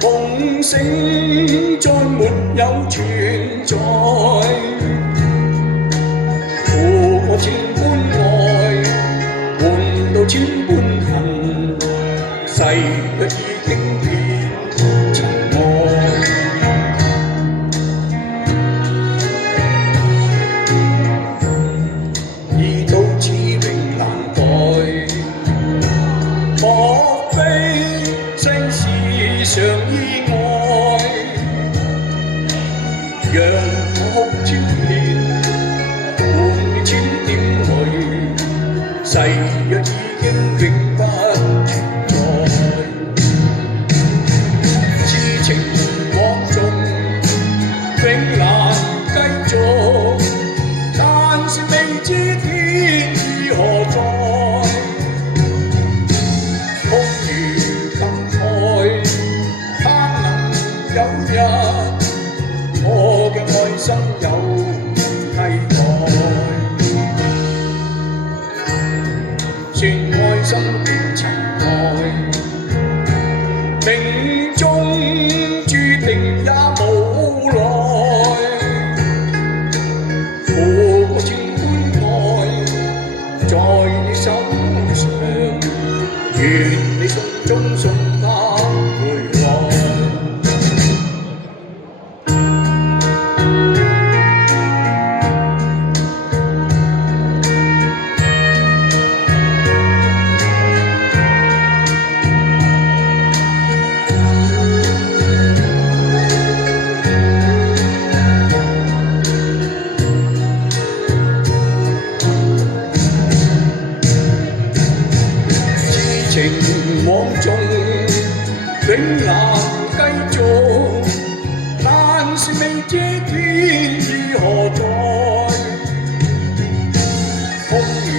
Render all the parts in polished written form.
夢醒再沒有存在。負過千般愛，換到千般恨，誓約已經變塵埃。已到此永難改，莫非世事常意外？讓我哭千遍，換你千點淚，誓約已經永不存在。痴情枉縱，永難繼續，但是未知天意何在。空餘感慨，盼能有日我嘅愛心有人替代。算愛心變塵埃，命中注定也無奈。負過千般愛，在你手上，願你送中送他回來。情枉縱，永難繼續，但是未知天意何在。空餘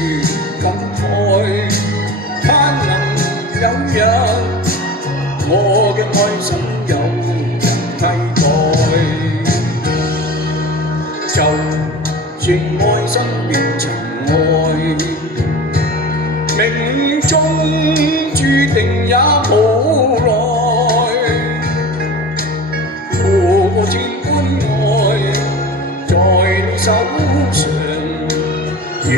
感慨，盼能有日我嘅愛心有人替代。就算愛心變塵埃，命中注定也無奈。負過千般愛，在你手上，願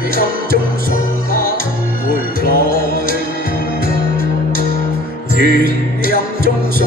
你暗中送他回來。願你暗中送